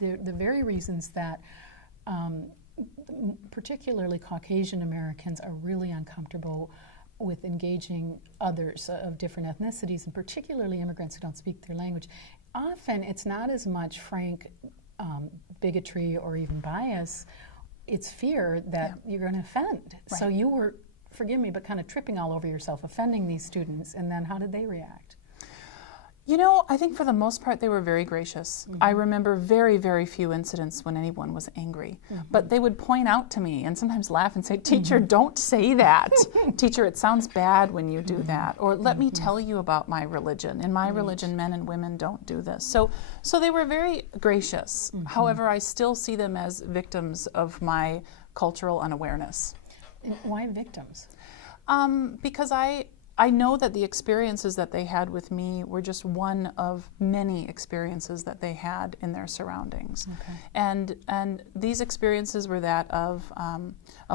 the very reasons that particularly Caucasian Americans are really uncomfortable with engaging others of different ethnicities, and particularly immigrants who don't speak their language. Often it's not as much frank bigotry or even bias, it's fear that you're going to offend. Right. So you were, forgive me, but kind of tripping all over yourself, offending these students, and then how did they react? You know, I think for the most part they were very gracious. I remember very, very few incidents when anyone was angry. But they would point out to me and sometimes laugh and say, "Teacher, don't say that. Teacher, it sounds bad when you do that." Or, "Let me tell you about my religion. In my religion, men and women don't do this." So they were very gracious. However, I still see them as victims of my cultural unawareness. And why victims? Because I know that the experiences that they had with me were just one of many experiences that they had in their surroundings. And these experiences were that of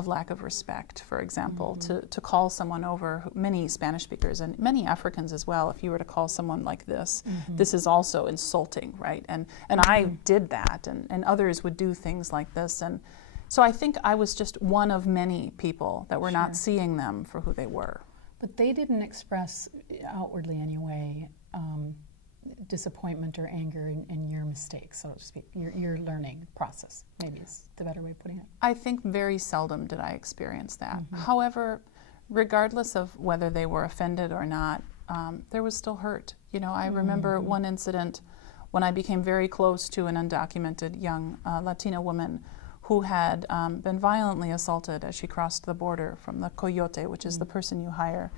lack of respect, for example, to call someone over, many Spanish speakers and many Africans as well, if you were to call someone like this, this is also insulting, right? And I did that, and others would do things like this. And so I think I was just one of many people that were not seeing them for who they were. But they didn't express outwardly anyway disappointment or anger in your mistakes, so to speak, your learning process, maybe is the better way of putting it. I think very seldom did I experience that. However, regardless of whether they were offended or not, there was still hurt. You know, I remember one incident when I became very close to an undocumented young Latina woman who had been violently assaulted as she crossed the border from the coyote, which is the person you hire.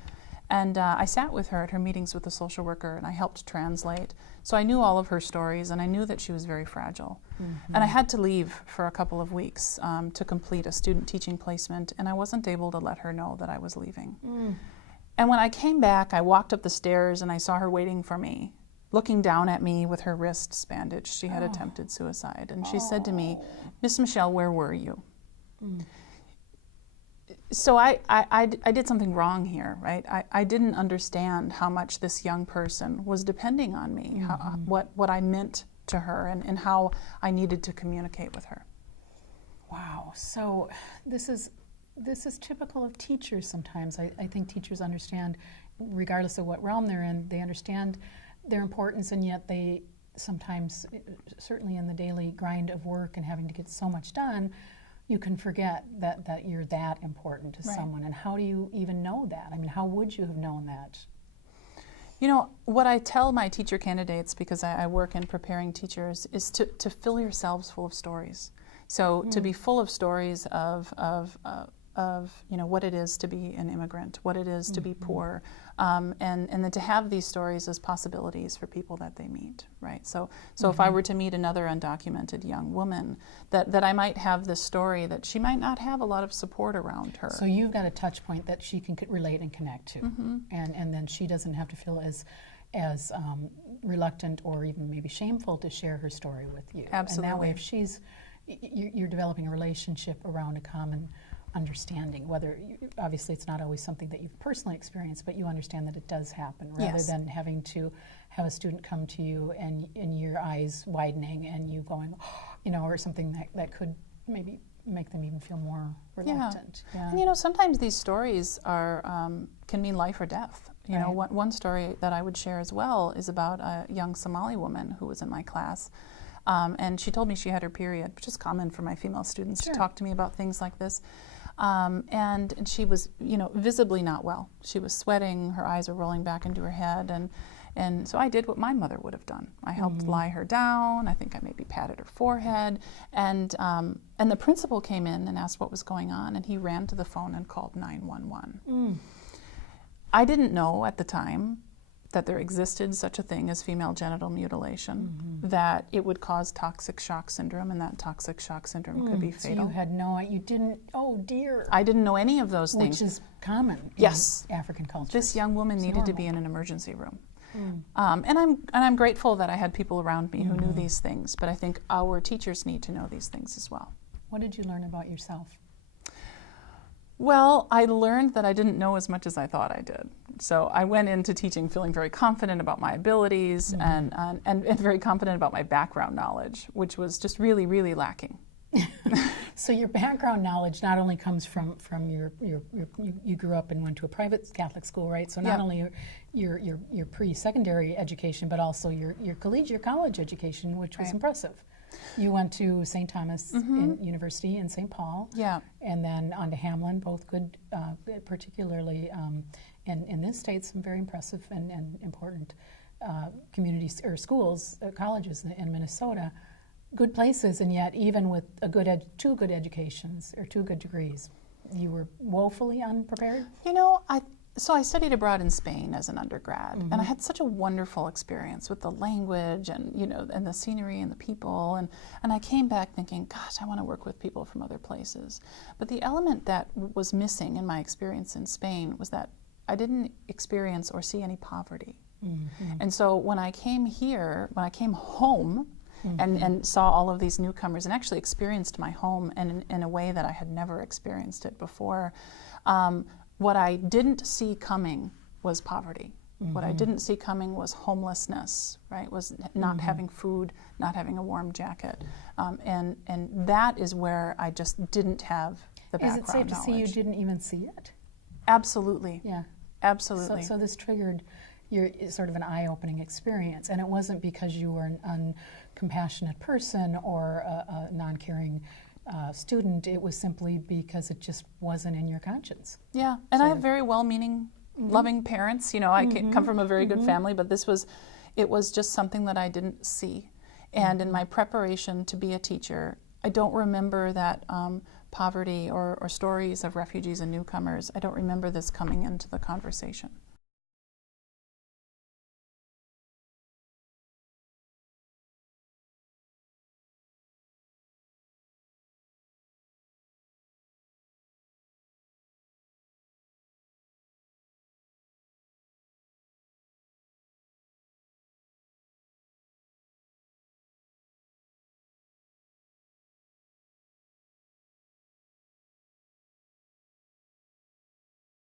And I sat with her at her meetings with the social worker, and I helped translate. So I knew all of her stories, and I knew that she was very fragile. And I had to leave for a couple of weeks to complete a student teaching placement, and I wasn't able to let her know that I was leaving. And when I came back, I walked up the stairs, and I saw her waiting for me, looking down at me with her wrists bandaged. She had attempted suicide. And she said to me, "Miss Michelle, where were you?" So I did something wrong here, right? I didn't understand how much this young person was depending on me, what I meant to her, and how I needed to communicate with her. Wow. So this is typical of teachers sometimes. I think teachers understand, regardless of what realm they're in, they understand their importance, and yet they sometimes, certainly in the daily grind of work and having to get so much done, you can forget that you're that important to someone. And how do you even know that? I mean, how would you have known that? You know, what I tell my teacher candidates, because I work in preparing teachers, is to fill yourselves full of stories. So to be full of stories of you know, what it is to be an immigrant, what it is to be poor, and then to have these stories as possibilities for people that they meet, right? So if I were to meet another undocumented young woman, that I might have this story that she might not have a lot of support around her. So you've got a touch point that she can relate and connect to, and then she doesn't have to feel as reluctant or even maybe shameful to share her story with you. Absolutely. And that way, if you're developing a relationship around a common understanding, whether obviously it's not always something that you've personally experienced, but you understand that it does happen, rather than having to have a student come to you and your eyes widening and you going, you know, or something that could maybe make them even feel more reluctant. And you know, sometimes these stories are can mean life or death. You know, one story that I would share as well is about a young Somali woman who was in my class. And she told me she had her period, which is common for my female students to talk to me about things like this. And she was, you know, visibly not well. She was sweating, her eyes were rolling back into her head, and so I did what my mother would have done. I helped lie her down. I think I maybe patted her forehead, and the principal came in and asked what was going on, and he ran to the phone and called 911. I didn't know at the time that there existed such a thing as female genital mutilation, that it would cause toxic shock syndrome, and that toxic shock syndrome could be fatal. So you had you didn't, oh dear. I didn't know any of those things. Which is common in African culture. This young woman needed to be in an emergency room. And I'm grateful that I had people around me who knew these things, but I think our teachers need to know these things as well. What did you learn about yourself? Well, I learned that I didn't know as much as I thought I did. So I went into teaching feeling very confident about my abilities and very confident about my background knowledge, which was just really, really lacking. So your background knowledge not only comes from you grew up and went to a private Catholic school, right? So not only your pre-secondary education, but also your college education, which was impressive. You went to St. Thomas University in St. Paul, and then on to Hamlin, both good, particularly in this state, some very impressive and important communities or schools, colleges in Minnesota. Good places, and yet even with two good educations or two good degrees, you were woefully unprepared? You know, So I studied abroad in Spain as an undergrad, and I had such a wonderful experience with the language and, you know, and the scenery and the people, and I came back thinking, gosh, I want to work with people from other places. But the element that was missing in my experience in Spain was that I didn't experience or see any poverty. And so when I came here, when I came home, and saw all of these newcomers and actually experienced my home in a way that I had never experienced it before, what I didn't see coming was poverty. What I didn't see coming was homelessness, right? Was not having food, not having a warm jacket. And that is where I just didn't have the background knowledge. Is it safe to say you didn't even see it? Absolutely. Yeah. Absolutely. So this triggered your sort of an eye-opening experience, and it wasn't because you were an uncompassionate person or a non-caring student. It was simply because it just wasn't in your conscience. Yeah, and I have very well-meaning, loving parents. You know, I come from a very good family, but it was just something that I didn't see. And in my preparation to be a teacher, I don't remember that poverty or stories of refugees and newcomers. I don't remember this coming into the conversation.